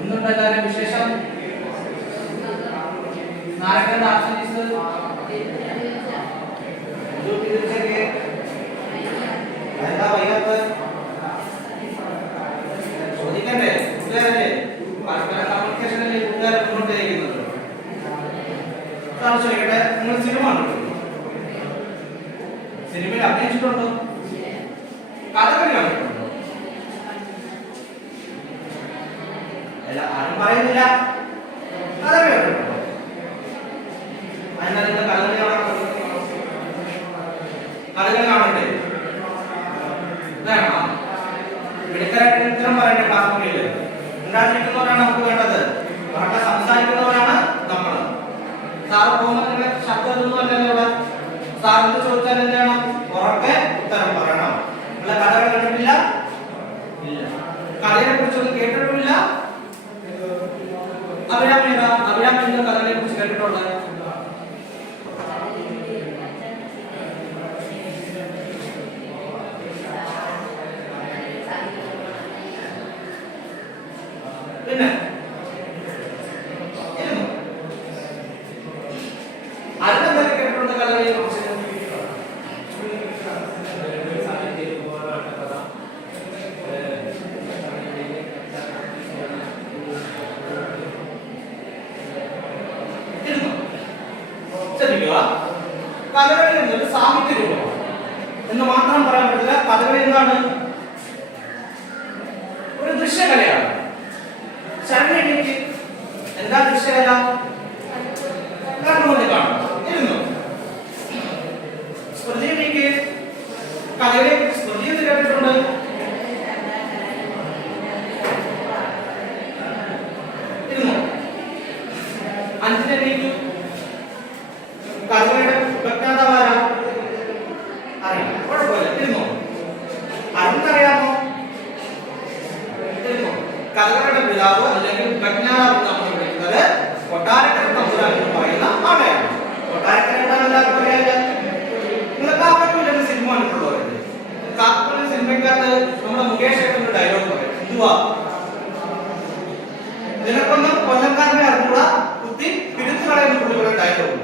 എന്തുണ്ടെല്ലാവരും വിശേഷം? നാരകന്റെ ആബ്സെന്റീസ് എന്താ വയ്യാത്ത ചോദിക്കണ്ടേ? കൂട്ടുകാരല്ലേ? പരസ്പര കമ്മ്യൂണിക്കേഷനല്ലേ കൂട്ടുകാരെ മുന്നോട്ട് നയിക്കുന്നത്. ചോദിക്കട്ടെ, നിങ്ങൾ സിനിമ കണ്ടിട്ടുണ്ടോ? സിനിമയിൽ അഭിനയിച്ചിട്ടുണ്ടോ? കഥകളി കണ്ടിട്ടുണ്ടോ? അല്ല, ആരും പറയുന്നില്ല. കഥകളി കണ്ടിട്ടുണ്ടോ? അതിനാ നിങ്ങൾ കഥകളി കാണാറുണ്ട്? കഥകളി കാണണ്ടേ? വേണം. മിടുക്കരായിട്ട് ഉത്തരം പറയേണ്ട ക്ലാസ് മുറിയില് ഉണ്ടായിരിക്കുന്നവരാണ് നമുക്ക് വേണ്ടത്. അവരുടെ സംസാരിക്കുന്നവരാണ് നമ്മൾ. സാറ് പോകുമ്പോൾ നിങ്ങളുടെ ശബ്ദം ഒന്നും അല്ലല്ലോ ഇവിടെ. സാറിന് ചോദിച്ചാൽ എന്താണ്? ഉറക്കെ ഉത്തരം പറയണം. നിങ്ങളെ കഥകൾ കണ്ടിട്ടില്ല? ഇല്ല. കഥയെ കുറിച്ചൊന്നും കേട്ടിട്ടില്ല? അഭിരാമിന്റെ കഥകളെ കുറിച്ച് കേട്ടിട്ടുള്ളത്? പിന്നെ അതിനെന്തൊക്കെ കേട്ടിട്ടുണ്ട് കഥകളെ കുറിച്ച്? കഥകളി എന്നത് സാഹിത്യ രൂപമാണ് എന്ന് മാത്രം പറയാൻ പറ്റില്ല. കഥകളി എന്താണ്? ഒരു ദൃശ്യകലയാണ്. ശരണയ്ക്ക് എന്താ ദൃശ്യകല? കണ്ണുകൊണ്ട് കാണും. ഇരുന്നു സ്മൃതിക്ക് കഥകളെ സ്മൃതി എന്ന് കേട്ടിട്ടുണ്ട്? ഇരുന്നു അഞ്ചിലേക്ക് കഥകളുടെ ഉപജ്ഞാതാവാര അറിയാം. കുഴപ്പമില്ല. ഇരുന്നോ? അറിയാമോ? ഇരുന്നോ? കഥകളുടെ പിതാവ് അല്ലെങ്കിൽ ഉപജ്ഞാതാവ് നമ്മൾ വിളിക്കുന്നത് കൊട്ടാരക്കര തമ്പുരാൻ എന്ന് പറയുന്ന ആളെയാണ്. കൊട്ടാരക്കര എന്താണ് എല്ലാവർക്കും അറിയാല്ല? നിങ്ങൾ കാക്കപ്പൂരിന്റെ സിനിമ കണ്ടിട്ടുള്ളവരുണ്ട്. കാക്കപ്പൂരിന്റെ സിനിമയ്ക്കകത്ത് നമ്മുടെ മുകേഷ് ഏട്ടന്റെ ഡയലോഗ് പറയും. എന്തുവാ? നിനക്കൊന്നും കൊല്ലംകാരനെ അറിഞ്ഞൂടാ, കുത്തി പിടിച്ചു കളയുന്ന പുള്ളികളുടെ ഡയലോഗ്.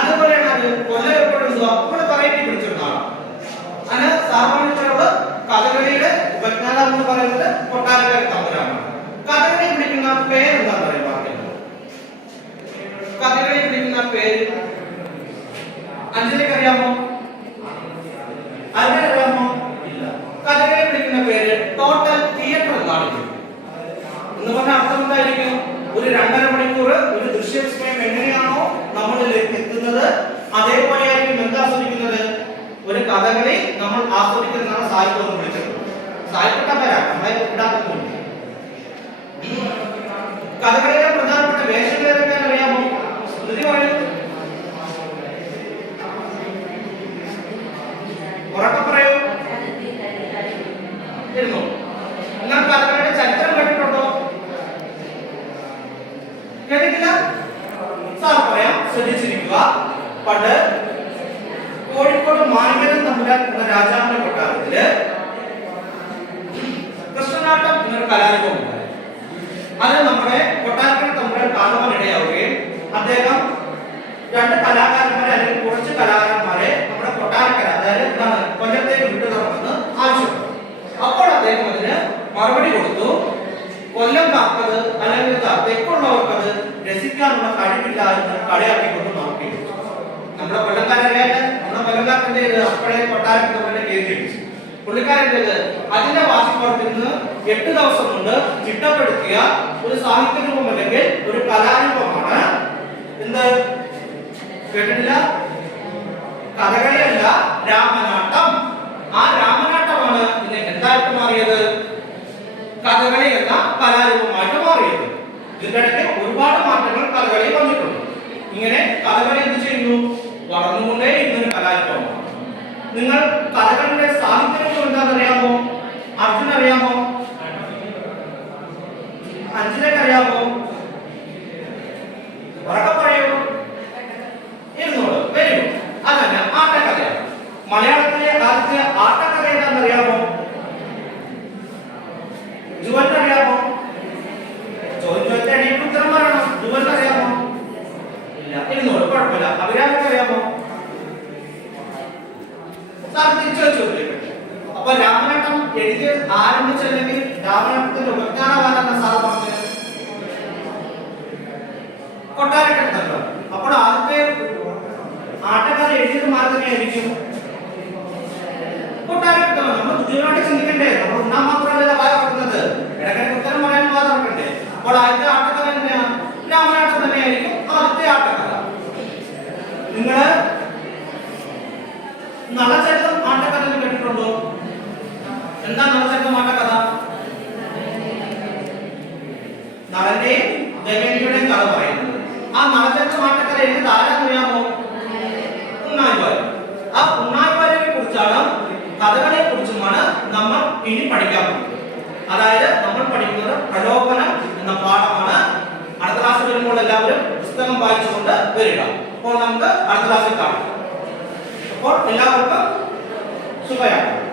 അതുപോലെയാണ് അത്. കൊല്ലം എപ്പോഴും എന്തുവാ ഇവിടെ വെറൈറ്റി പിടിച്ചിരുന്നതാണ്. അങ്ങനെ സാമാന്യത്തോട് കഥകളിയുടെ ഉപജ്ഞാതാവ് എന്ന് പറയുന്നത് കൊട്ടാരക്കര തമ്പുരാനാണ്. കഥകളി പിടിക്കുന്ന പേരെന്താ പറയുക? കഥകളി പിടിക്കുന്ന പേര് അഞ്ജലിക്ക് അറിയാമോ? അറിയാമോ? ഇല്ല. കഥകളി പിടിക്കുന്ന പേര് ടോട്ടൽ തിയേറ്റർ എന്നാണ്. എന്ന് പറഞ്ഞ അർത്ഥം എന്തായിരിക്കും? ഒരു 2.5 മണിക്കൂർ ഒരു ദൃശ്യവിസ്മയം എങ്ങനെയാണോ നമ്മളിലേക്ക് എത്തുന്നത്, അതേപോലെ ആയിരിക്കും എന്താ ആസ്വദിക്കുന്നത്? ഒരു കഥകളി നമ്മൾ ആസ്വദിക്കുന്നതാണ് സാഹിത്യം എന്ന് വിളിച്ചത്. സാഹിത്യക്കാരാ നമ്മളെ ഉണ്ടാക്കുന്നുണ്ട്. കഥകളിയിലെ പ്രധാനപ്പെട്ട വേഷങ്ങൾ ഏതൊക്കെയാണെന്ന് അറിയാമോ? സ്മൃതി പറയൂ. ഉറക്കെ പറയൂ. ഇരുന്നു. നിങ്ങൾ കഥകളിയുടെ ചരിത്രം കേട്ടിട്ടുണ്ടോ? കേട്ടിട്ടില്ല? സാർ പറയാം, ശ്രദ്ധിച്ചിരിക്കുക. പണ്ട് കോഴിക്കോട് മാണിക്യൻ തമ്പുരാൻ എന്ന രാജാവിന്റെ കൊട്ടാരത്തില് കൃഷ്ണനാട്ടം എന്നൊരു കലാരൂപം ഉണ്ടായി. അത് നമ്മുടെ കൊട്ടാരക്കര തമ്പുരാൻ കാണുവാൻ ഇടയാവുകയും അദ്ദേഹം 2 കലാകാരന്മാരെ അല്ലെങ്കിൽ കുറച്ച് കലാകാരന്മാരെ നമ്മുടെ കൊട്ടാരക്കര, അതായത് കൊല്ലത്തേക്ക് വിട്ടു തരണമെന്ന് ആവശ്യപ്പെട്ടു. അപ്പോൾ അദ്ദേഹം അതിന് മറുപടി കൊടുത്തു. കൊല്ലം കാക്കത് അല്ലെങ്കിൽ തെക്കുള്ളവർക്കത് രസിക്കാനുള്ള കഴിവില്ല എന്ന് കളിയാക്കിക്കൊണ്ട് നോക്കി. നമ്മുടെ കൊല്ലംകാരറിയാതെ നമ്മുടെ കൊല്ലംകാരന്റെ അപ്പോഴേ കൊട്ടാരത്തിന്റെ കേന്ദ്രീകരിച്ചു. പുള്ളിക്കാരൻ്റെത് അതിന്റെ വാശിപ്പുറത്തിൽ നിന്ന് 8 ദിവസം കൊണ്ട് ചിട്ടപ്പെടുത്തിയ ഒരു സാഹിത്യ രൂപം അല്ലെങ്കിൽ ഒരു കലാരൂപമാണ് എന്ത്? കേട്ടിട്ടില്ല? കഥകളിയല്ല, രാമനാട്ടം. ആ രാമനാട്ടമാണ് ഇന്ന് എന്തായിട്ട് മാറിയത്? കഥകളി എന്ന കലാരൂപമായിട്ട് മാറിയത്. ഇതിനിടയ്ക്ക് ഒരുപാട് മാറ്റങ്ങൾ കഥകളി വന്നിട്ടുണ്ട്. ഇങ്ങനെ കഥകളി എന്ത് ചെയ്യുന്നു? വളർന്നുകൊണ്ടേ ഇന്നൊരു കലാരൂപമാണ്. നിങ്ങൾ കഥകളിയുടെ സാഹിത്യം എന്താണെന്നറിയാമോ? അർജുന അറിയാമോ? അഞ്ജലിക്ക് അറിയാമോ? ഉറക്കെ പറയൂ. ഇരുന്നോളൂ. വരൂ. അതന്നെ ആട്ടക്കഥയാണ്. മലയാളത്തിലെ ആദ്യത്തെ ആട്ടക്കഥ ഏതാണെന്നറിയാമോ? ജുവൻ അറിയാമോ? ചോദിച്ചു എങ്ങനെയായിരിക്കും? കൊട്ടാരക്കര. നമ്മൾ ബുദ്ധിപരമായിട്ട് ചിന്തിക്കണ്ടേ? നമ്മൾ ഉണ്ണാൻ മാത്രമല്ല വായ തുറക്കുന്നത്, ഇടയ്ക്കിടയ്ക്ക് ഉത്തരം പറയാൻ വായ തുറക്കണ്ടേ? അപ്പോൾ ആദ്യത്തെ ആട്ടക്കഥ തന്നെയാണ് രാമായണം തന്നെയായിരിക്കും ആദ്യത്തെ ആട്ടക്കഥ. നിങ്ങൾ നളചരിതം ആട്ടക്കഥ കേട്ടിട്ടുണ്ടോ? എന്താ നളചരിതം ആട്ടക്കഥ? നളന്റെയും ദമയന്തിയുടെയും കഥ പറയുന്നത്. ആ നളചരിതം ആട്ടക്കഥ എഴുതി ആരാന്നറിയാമോ? ഉണ്ണായി വാര്യർ. ആ ഉണ്ണായി വാര്യരെ കുറിച്ചാണ്, കഥകളെ കുറിച്ചുമാണ് നമ്മൾ ഇനി പഠിക്കാൻ പോകുന്നത്. അതായത് നമ്മൾ പഠിക്കുന്നത് പ്രലോഭനം എന്ന പാഠമാണ്. അടുത്ത ക്ലാസ് വരുമ്പോൾ എല്ലാവരും പുസ്തകം വായിച്ചുകൊണ്ട് വരിക. അപ്പോൾ നമുക്ക് അടുത്ത ക്ലാസ്സിൽ കാണാം. അപ്പോൾ എല്ലാവർക്കും ശുഭയാത്ര.